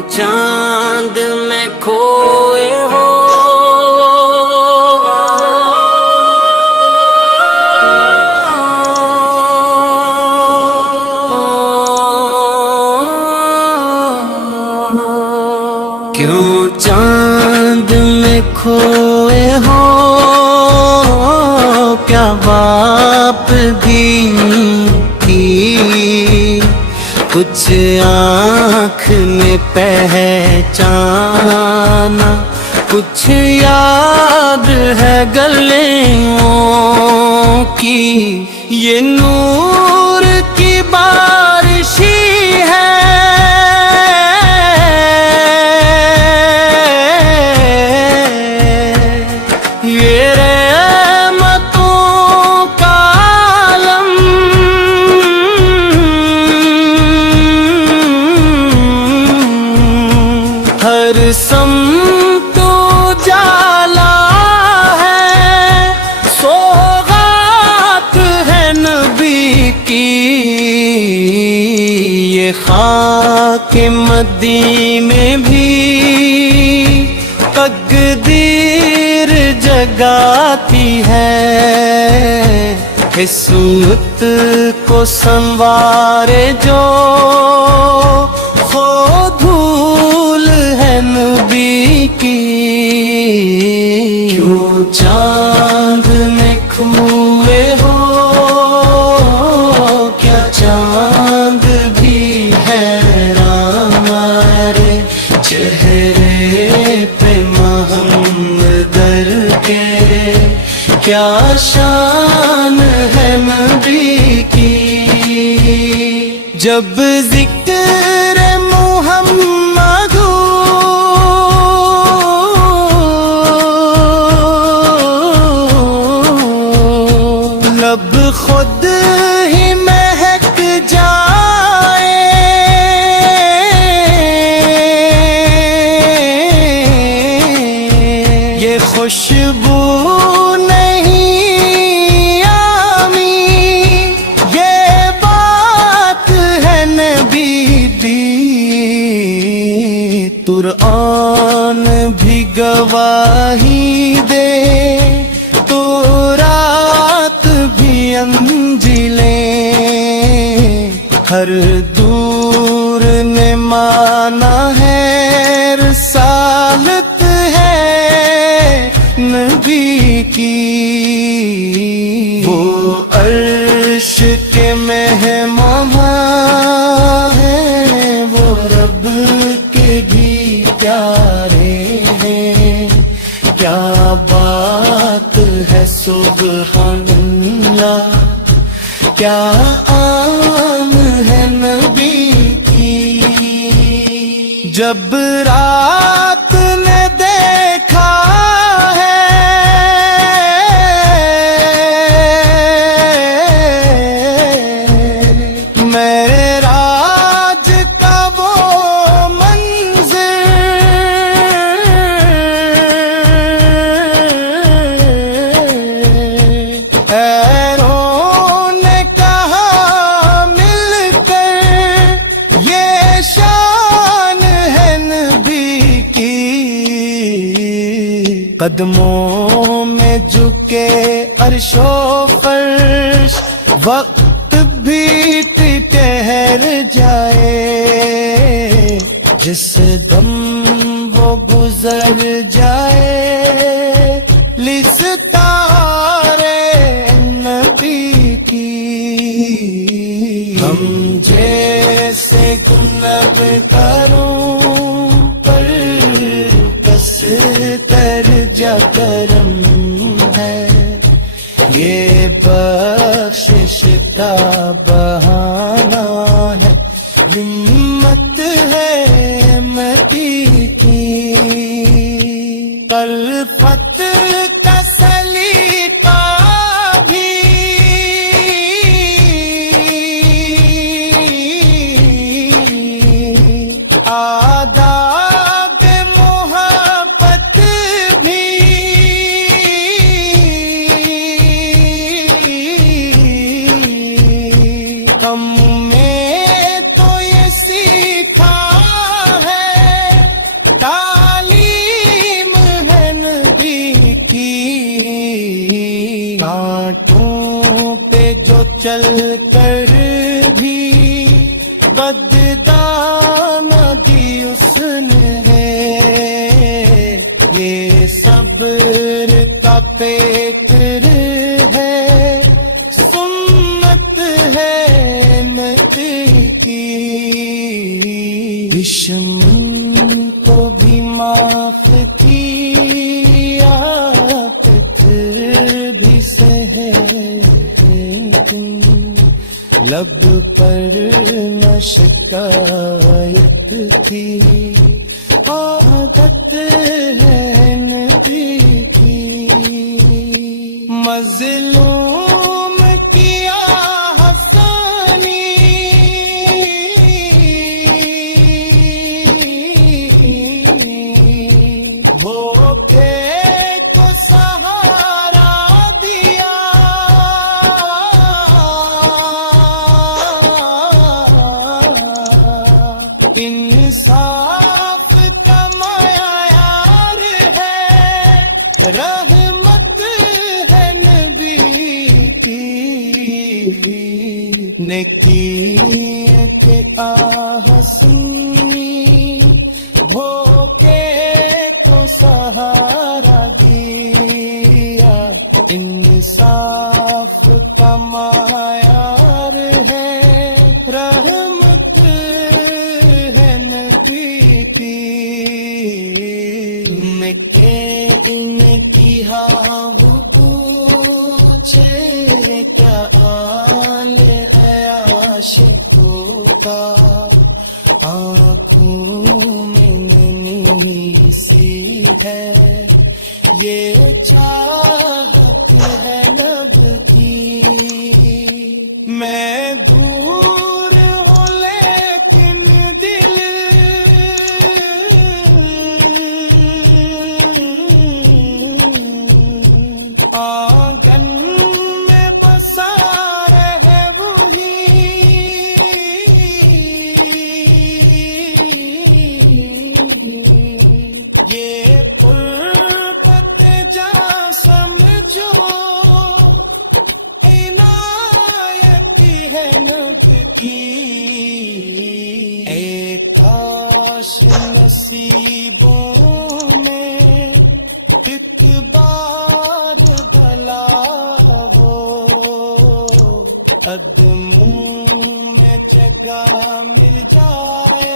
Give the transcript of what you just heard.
चांद में खोए हो क्यों चांद में खोए हो क्या बाप भी थी कुछ आँख में पहचाना कुछ याद है गलियों की ये नूर की बारिश ही है ये रहमतों का आलम हर समत उजाला है सौगात है नबी की ये खाक मदीने भी तकदीर जगाती है किस्मत को संवारे जो खो धूल है नबी की क्यों चांद में खोए हो क्या चांद भी है हमारे चेहरे पे मोहम्मदर के क्या शान है नबी की जब जिक्र मुहम्मद लब खुद ही महक जाए ये खुशबू नहीं आमी ये बात है नबी दी कुरान भी गवाही दे तो रात भी अंजिलें हर दूर ने माना है रिसालत है नबी की वो अर्श के मेहमान हैं वो रब के भी प्यारे हैं क्या बात है सुबहानल्लाह क्या आन है नबी की जब रात ने देखा है मेरे राज का वो मंज़िल ऐरों ने कहा मिलकर ये शान है नबी की कदमों में झुके अर्शो फर्श वक्त भी ठहर जाए जिस दम वो गुजर जाए लिस्तारे नबी की हम जैसे गुनह करूं पर कस तर जा करम है ये बख्शिश का बहाना है हिम्मत है मती की कल फतह का सलीका भी आदाब मोहब्बत भी हम में तो ये सीखा है چل کر بھی بددانہ دی اس نے ہے، یہ صبر کا پیکر ہے، سنت ہے نبی کی، دشمن کو بھی معاف کیا، پتھر بھی سہے، لب پر نہ شکایت تھی، عادت ہے نبی کی، مظلوم کیا حسانی، بھوکے کو سہارا دیا، انصاف کا معیار ہے، رحمت ہے نبی کی، نیکی کے آہسنی، بھوکے کو سہارا دیا، انصاف کا معیار ہے، رحمت ہے نبی کی، میں کہ ان کی ہاں وہ پوچھے کیا آل عاشقوں کا، آنکھوں میں نمی سی ہے، یہ چاہت ہے نب کی، میں دور ہوں لیکن دل آنگن میں بسا رہے وہی، یہ قربت جا سمجھو، عنایت ہے نب کی، اے کاش نصیبوں میں ایک بار بھلا ہو، قدموں میں جگہ مل جائے